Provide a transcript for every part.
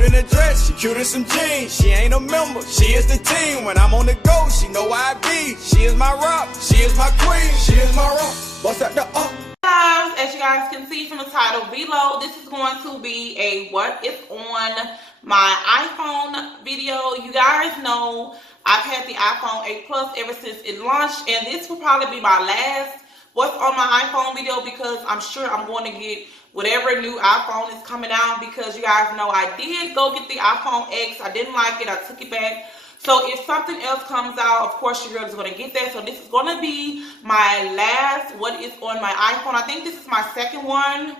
cute in a dress, she cute in some jeans. She ain't a member, she is the team. When I'm on the go, she know where I be. She is my rock, she is my queen, she is my rock. Bust at the up. Guys, as you guys can see from the title below, this is going to be a what is on my iPhone video. You guys know I've had the iPhone 8 Plus ever since it launched, and this will probably be my last what's on my iPhone video, because I'm sure I'm going to get whatever new iPhone is coming out, because you guys know I did go get the iPhone X. I didn't like it, I took it back. So if something else comes out, of course your girl is going to get that. So this is going to be my last what is on my iPhone. I think this is my second one.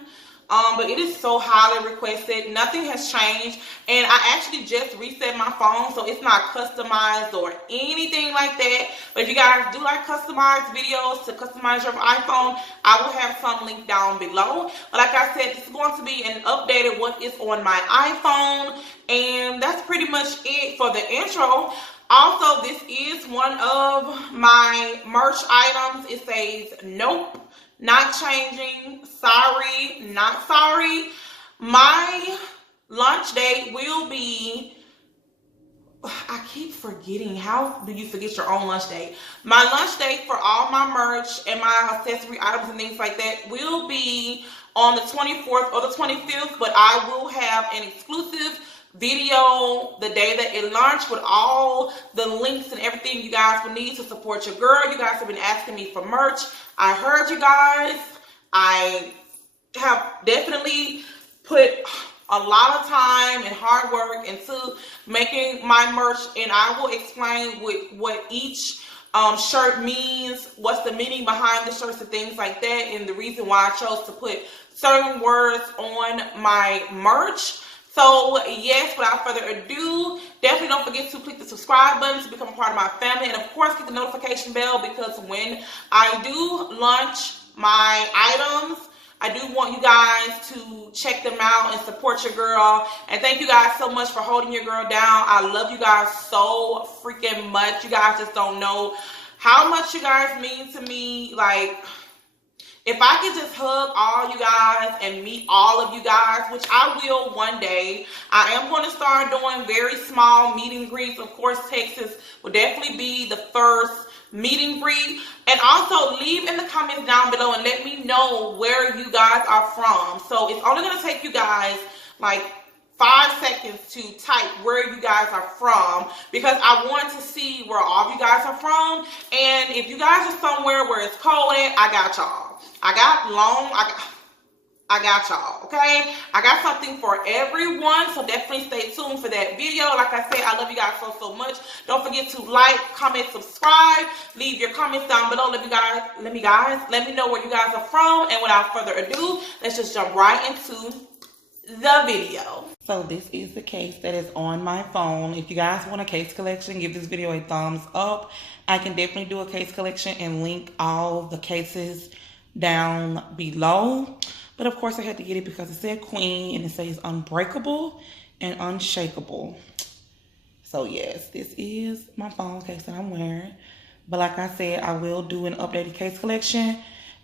But it is so highly requested. Nothing has changed, and I actually just reset my phone, so it's not customized or anything like that. But if you guys do like customized videos to customize your iPhone, I will have some linked down below. But like I said, this is going to be an updated what is on my iPhone, and that's pretty much it for the intro. Also, this is one of my merch items. It says nope, not changing, sorry, not sorry. My launch date will be, I keep forgetting, how do you forget your own launch date? My launch date for all my merch and my accessory items and things like that will be on the 24th or the 25th, but I will have an exclusive video the day that it launched with all the links and everything you guys will need to support your girl. You guys have been asking me for merch. I heard you guys. I have definitely put a lot of time and hard work into making my merch, and I will explain what each shirt means, what's the meaning behind the shirts and things like that, and the reason why I chose to put certain words on my merch. So yes, without further ado, definitely don't forget to click the subscribe button to become a part of my family, and of course click the notification bell, because when I do launch my items, I do want you guys to check them out and support your girl. And thank you guys so much for holding your girl down. I love you guys so freaking much. You guys just don't know how much you guys mean to me. Like, if I could just hug all you guys and meet all of you guys, which I will one day. I am going to start doing very small meet and greets. Of course, Texas will definitely be the first meet and greet. And also leave in the comments down below and let me know where you guys are from. So it's only going to take you guys like 5 seconds to type where you guys are from, because I want to see where all of you guys are from. And if you guys are somewhere where it's cold at, I got y'all. I got y'all, okay? I got something for everyone, so definitely stay tuned for that video. Like I said, I love you guys so much. Don't forget to like, comment, subscribe, leave your comments down below. Let me know where you guys are from. And without further ado, let's just jump right into the video. So this is the case that is on my phone. If you guys want a case collection, give this video a thumbs up. I can definitely do a case collection and link all the cases down below. But of course I had to get it because it said queen and it says unbreakable and unshakable. So yes, this is my phone case that I'm wearing. But like I said, I will do an updated case collection.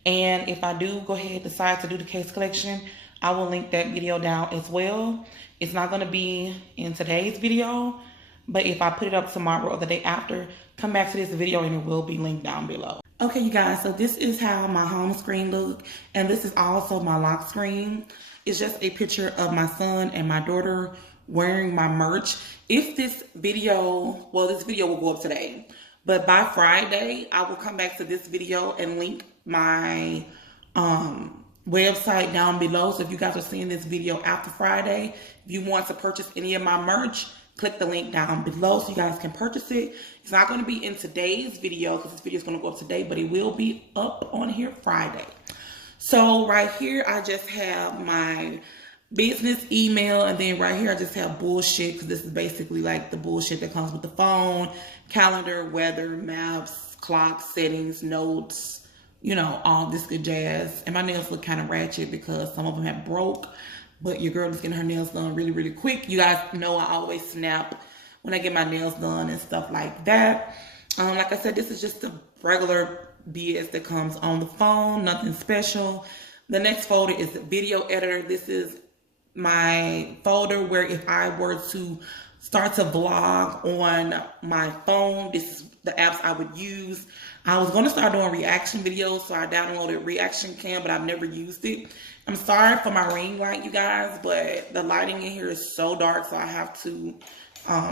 And if I do go ahead and decide to do the case collection, I will link that video down as well. It's not going to be in today's video, but if I put it up tomorrow or the day after, come back to this video and it will be linked down below. Okay, you guys, so this is how my home screen look, and this is also my lock screen. It's just a picture of my son and my daughter wearing my merch. If this video, well, this video will go up today, but by Friday, I will come back to this video and link my website down below. So if you guys are seeing this video after Friday, if you want to purchase any of my merch, click the link down below so you guys can purchase it. It's not going to be in today's video because this video is going to go up today, but it will be up on here Friday. So right here, I just have my business email, and then right here, I just have bullshit, because this is basically like the bullshit that comes with the phone: calendar, weather, maps, clocks, settings, notes, you know, all this good jazz. And my nails look kind of ratchet because some of them have broke, but your girl is getting her nails done really quick. You guys know I always snap when I get my nails done and stuff like that. Like I said, this is just the regular BS that comes on the phone, nothing special. The next folder is the video editor. This is my folder where if I were to start to vlog on my phone, this is the apps I would use. I was going to start doing reaction videos, so I downloaded Reaction Cam, but I've never used it. I'm sorry for my ring light, you guys, but the lighting in here is so dark, so I have to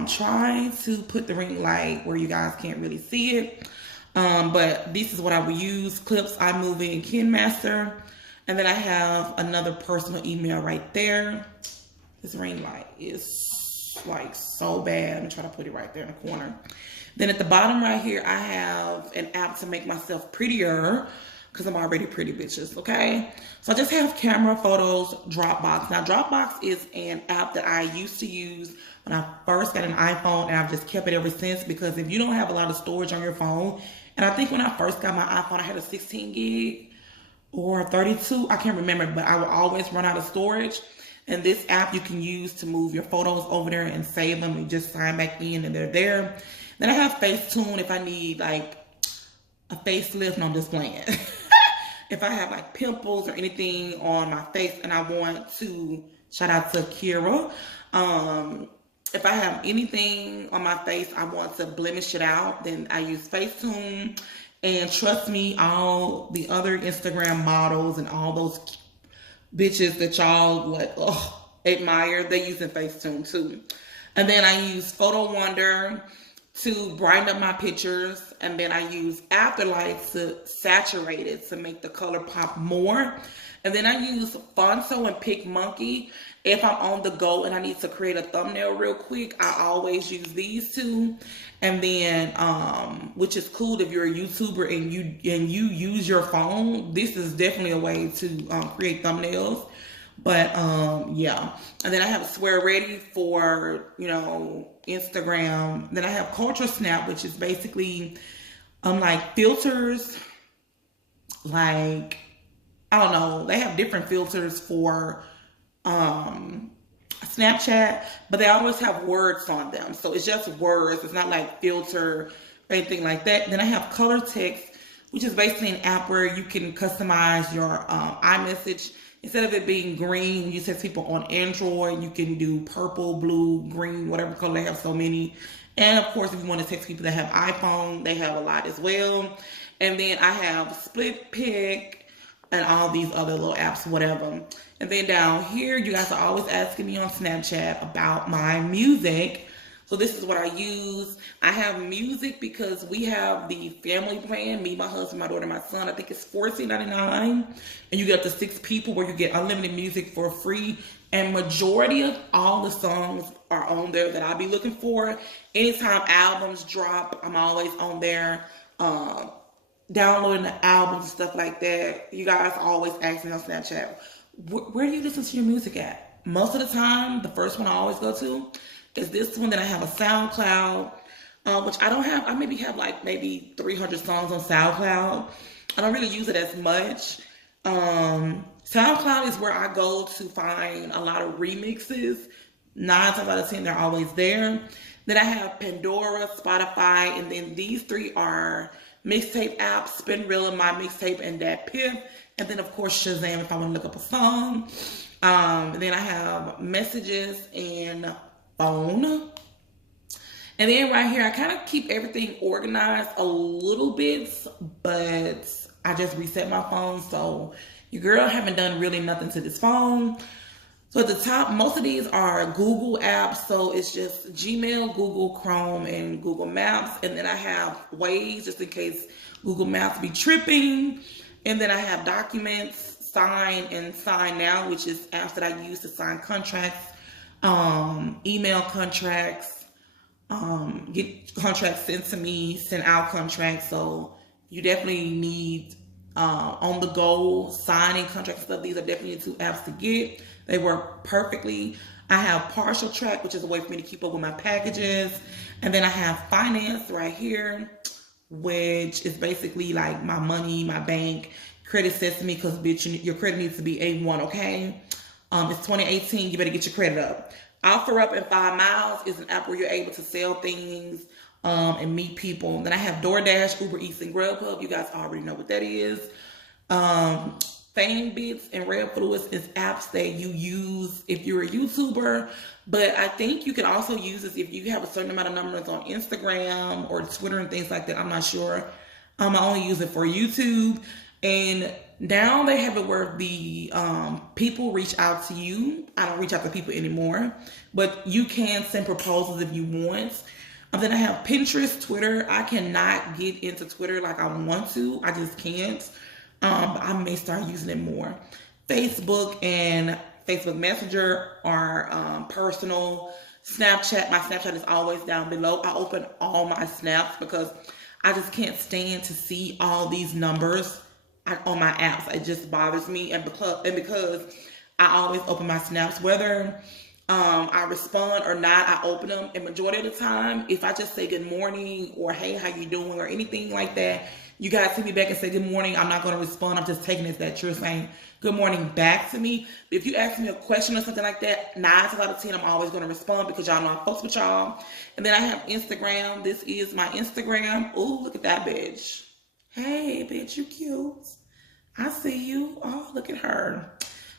try to put the ring light where you guys can't really see it. But this is what I would use: Clips, iMovie, and KinMaster. And then I have another personal email right there. This ring light is like so bad. I'm trying to put it right there in the corner. Then at the bottom right here, I have an app to make myself prettier, because I'm already pretty, bitches, okay? So I just have camera, photos, Dropbox. Now, Dropbox is an app that I used to use when I first got an iPhone, and I've just kept it ever since, because if you don't have a lot of storage on your phone, and I think when I first got my iPhone, I had a 16 gig or 32, I can't remember, but I would always run out of storage. And this app you can use to move your photos over there and save them and just sign back in and they're there. Then I have Facetune if I need like a facelift. No, I'm just playing. If I have like pimples or anything on my face and I want to, shout out to Kira. If I have anything on my face, I want to blemish it out, then I use Facetune. And trust me, all the other Instagram models and all those bitches that y'all admire, they using Facetune too. And then I use Photo Wonder to brighten up my pictures, and then I use Afterlight to saturate it to make the color pop more. And then I use Fonto and PicMonkey if I'm on the go and I need to create a thumbnail real quick. I always use these two. And then, which is cool if you're a YouTuber and you use your phone, this is definitely a way to create thumbnails. But yeah. And then I have Swear Ready for, you know, Instagram. Then I have Culture Snap, which is basically like filters. Like, I don't know, they have different filters for Snapchat, but they always have words on them. So it's just words. It's not like filter or anything like that. Then I have Color Text, which is basically an app where you can customize your iMessage. Instead of it being green, you text people on Android, you can do purple, blue, green, whatever color. They have so many. And of course, if you want to text people that have iPhone, they have a lot as well. And then I have Split Pick and all these other little apps, whatever. And then down here, you guys are always asking me on Snapchat about my music. So this is what I use. I have music because we have the family plan, me, my husband, my daughter, my son. I think it's $14.99. And you get up to 6 people where you get unlimited music for free. And majority of all the songs are on there that I'll be looking for. Anytime albums drop, I'm always on there. Downloading the albums and stuff like that. You guys always ask me on Snapchat, where do you listen to your music at? Most of the time, the first one I always go to is this one. That I have a SoundCloud, which I don't have. I maybe have like maybe 300 songs on SoundCloud. I don't really use it as much. SoundCloud is where I go to find a lot of remixes. 9 times out of 10, they're always there. Then I have Pandora, Spotify, and then these 3 are mixtape apps: Spinrilla, My Mixtape, and Dat Piff. And then of course Shazam if I want to look up a song. And then I have Messages and Phone. And then right here, I kind of keep everything organized a little bit, but I just reset my phone. So your girl haven't done really nothing to this phone. So at the top, most of these are Google apps. So it's just Gmail, Google Chrome, and Google Maps. And then I have Waze, just in case Google Maps be tripping. And then I have Documents, Sign, and Sign Now, which is apps that I use to sign contracts, email contracts, get contracts sent to me, send out contracts. So you definitely need on the go signing contracts stuff. These are definitely 2 apps to get. They work perfectly. I have Partial Track, which is a way for me to keep up with my packages. And then I have Finance right here, which is basically like my money, my bank. Credit Sesame, because bitch, your credit needs to be A1, okay? It's 2018, you better get your credit up. OfferUp and 5 Miles is an app where you're able to sell things and meet people. Then I have DoorDash, Uber Eats, and Grubhub. You guys already know what that is. FAMEBIT and Red Fluids is apps that you use if you're a YouTuber, but I think you can also use this if you have a certain amount of numbers on Instagram or Twitter and things like that. I'm not sure. I only use it for YouTube, and now they have it where the people reach out to you. I don't reach out to people anymore, but you can send proposals if you want. Then I have Pinterest, Twitter. I cannot get into Twitter like I want to. I just can't. I may start using it more. Facebook and Facebook Messenger are personal. Snapchat, my Snapchat is always down below. I open all my snaps because I just can't stand to see all these numbers on my apps. It just bothers me. And because I always open my snaps, whether I respond or not, I open them. And majority of the time, if I just say good morning or hey, how you doing or anything like that, you guys see me back and say good morning, I'm not going to respond. I'm just taking it that you're saying good morning back to me. But if you ask me a question or something like that, 9 times out of 10, I'm always going to respond because y'all know I'm close with y'all. And then I have Instagram. This is my Instagram. Ooh, look at that bitch. Hey, bitch, you cute. I see you. Oh, look at her.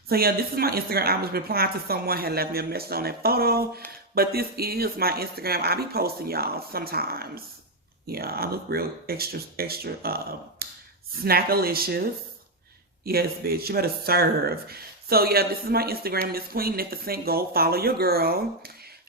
So yeah, this is my Instagram. I was replying to someone had left me a message on that photo. But this is my Instagram. I be posting y'all sometimes. Yeah, I look real extra snackalicious. Yes, bitch, you better serve. So yeah, this is my Instagram, Msqueenificent. Go follow your girl.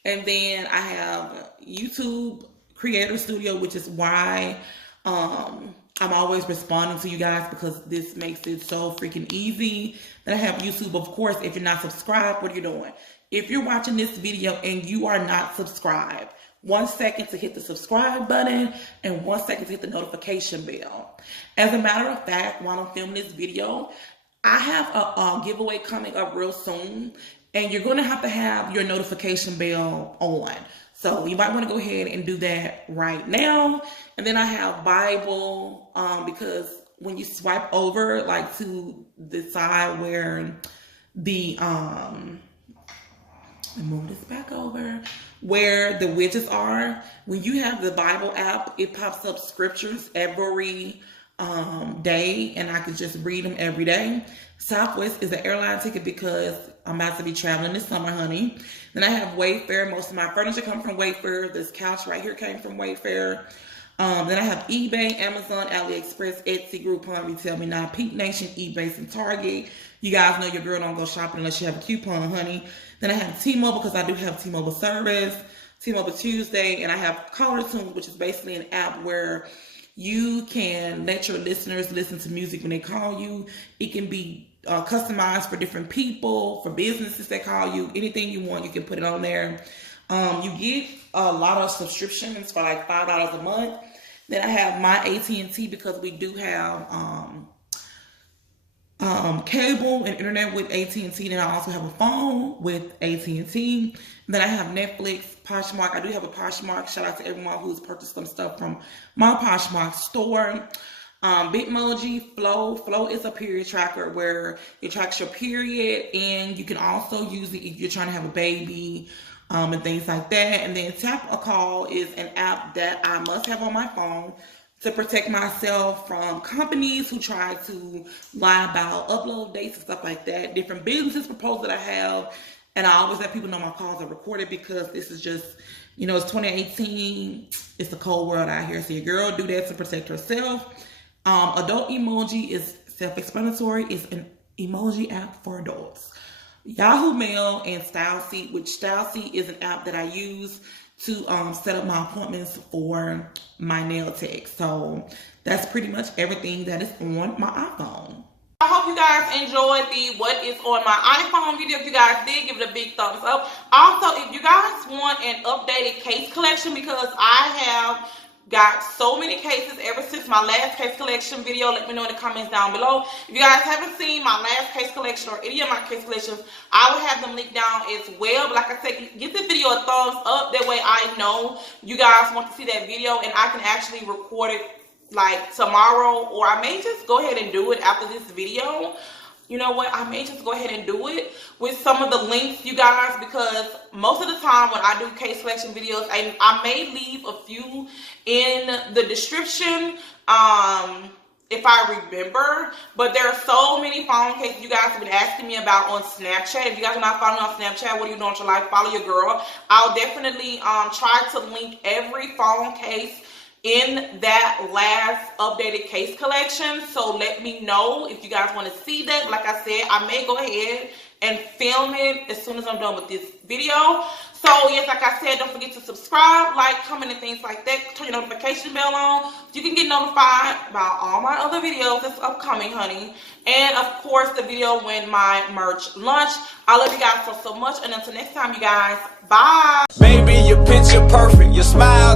And then I have YouTube Creator Studio, which is why I'm always responding to you guys because this makes it so freaking easy. Then I have YouTube, of course. If you're not subscribed, what are you doing? If you're watching this video and you are not subscribed, 1 second to hit the subscribe button and 1 second to hit the notification bell. As a matter of fact, while I'm filming this video, I have a giveaway coming up real soon, and you're going to have your notification bell on. So you might want to go ahead and do that right now. And then I have Bible, because when you swipe over like to the side where the move this back over, where the widgets are, when you have the Bible app, it pops up scriptures every day, and I could just read them every day. Southwest is an airline ticket because I'm about to be traveling this summer, honey. Then I have Wayfair. Most of my furniture comes from Wayfair. This couch right here came from Wayfair. Then I have eBay, Amazon, AliExpress, Etsy, Groupon, Retail Me Now, Peak Nation, eBay, and Target. You guys know your girl don't go shopping unless you have a coupon, honey. Then I have T-Mobile because I do have T-Mobile service, T-Mobile Tuesday, and I have Caller Tunes, which is basically an app where you can let your listeners listen to music when they call you. It can be customized for different people, for businesses that call you. Anything you want, you can put it on there. You get a lot of subscriptions for like $5 a month. Then I have my AT&T because we do have cable and internet with AT&T. Then I also have a phone with AT&T. Then I have Netflix, Poshmark. I do have a Poshmark. Shout out to everyone who's purchased some stuff from my Poshmark store. Bitmoji, Flow. Flow is a period tracker where it tracks your period, and you can also use it if you're trying to have a baby, and things like that. And then Tap a Call is an app that I must have on my phone to protect myself from companies who try to lie about upload dates and stuff like that. Different businesses proposals that I have. And I always let people know my calls are recorded because this is just, you know, it's 2018. It's a cold world out here. So your girl do that to protect herself. Adult Emoji is self-explanatory. It's an emoji app for adults. Yahoo Mail and StyleSeat, which StyleSeat is an app that I use to set up my appointments for my nail tech. So that's pretty much everything that is on my iPhone. I hope you guys enjoyed the what is on my iPhone video. If you guys did, give it a big thumbs up. Also, if you guys want an updated case collection, because I have got so many cases ever since my last case collection video, let me know in the comments down below. If you guys haven't seen my last case collection or any of my case collections, I will have them linked down as well. But like I said, give this video a thumbs up. That way I know you guys want to see that video, and I can actually record it like tomorrow, or I may just go ahead and do it after this video. You know what, I may just go ahead and do it with some of the links, you guys, because most of the time when I do case collection videos, I may leave a few in the description, if I remember, but there are so many phone cases you guys have been asking me about on Snapchat. If you guys are not following me on Snapchat, what are you doing with your life? Follow your girl. I'll definitely try to link every phone case in that last updated case collection. So let me know if you guys want to see that. Like I said, I may go ahead and film it as soon as I'm done with this video. So yes, like I said, don't forget to subscribe, like, comment, and things like that. Turn your notification bell on so you can get notified about all my other videos that's upcoming, honey. And of course, the video when my merch launch. I love you guys so much, and until next time, you guys, bye. Baby, your picture perfect, your smile